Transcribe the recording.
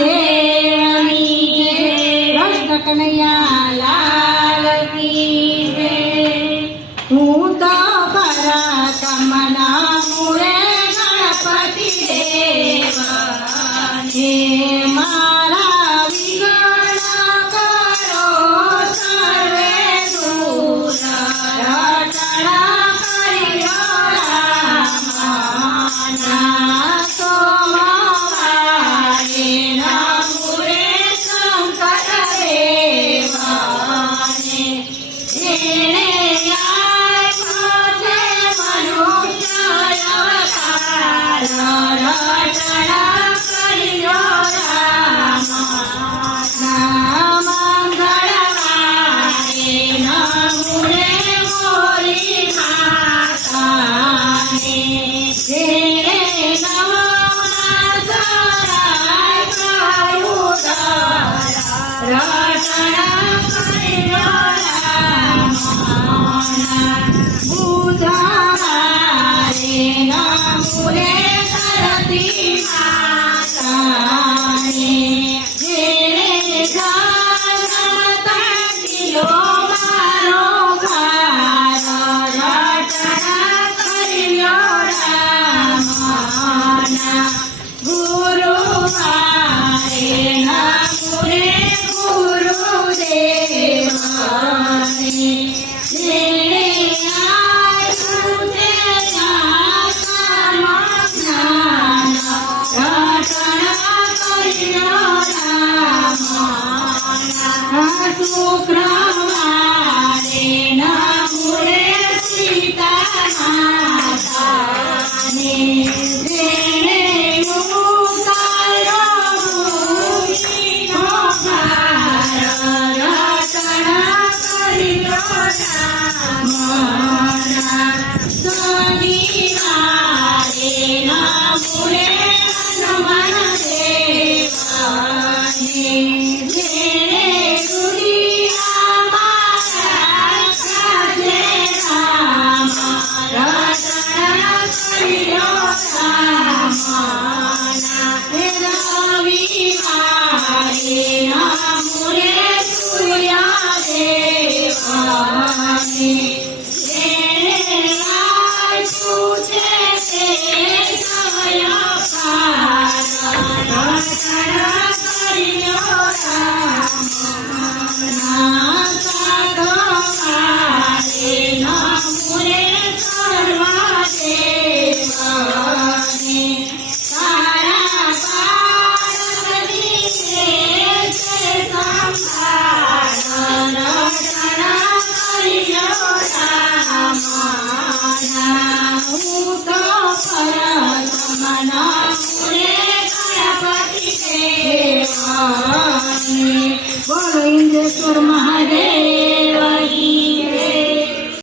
દેવી કૃષ્ણ કનૈયા લાલ હું તો ખરા કમના મુરે ગણપતિ દેવા Yeah. શુક્ર બોલો ઇન્દ્રેશ્વર મહાદેવ.